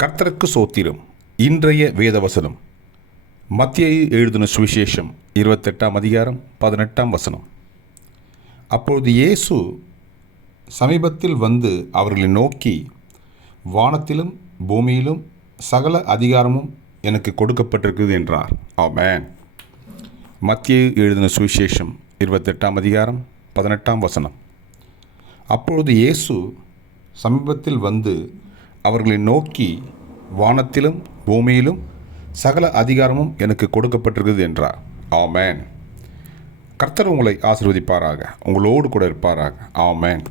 கர்த்தருக்கு சோத்திரம். இன்றைய வேதவசனம். மத்தியை எழுதின சுவிசேஷம் இருபத்தெட்டாம் அதிகாரம் பதினெட்டாம் வசனம். அப்பொழுது இயேசு சமீபத்தில் வந்து அவர்களை நோக்கி வானத்திலும் பூமியிலும் சகல அதிகாரமும் எனக்கு கொடுக்கப்பட்டிருக்குது என்றார். ஆமேன். மத்திய எழுதின சுவிசேஷம் இருபத்தெட்டாம் அதிகாரம் பதினெட்டாம் வசனம். அப்பொழுது இயேசு சமீபத்தில் வந்து அவர்களை நோக்கி வானத்திலும் பூமியிலும் சகல அதிகாரமும் எனக்கு கொடுக்கப்பட்டிருக்குது என்றார். ஆமேன். கர்த்தர் உங்களை ஆசிர்வதிப்பாராக. உங்களோடு கூட இருப்பாராக. ஆமேன்.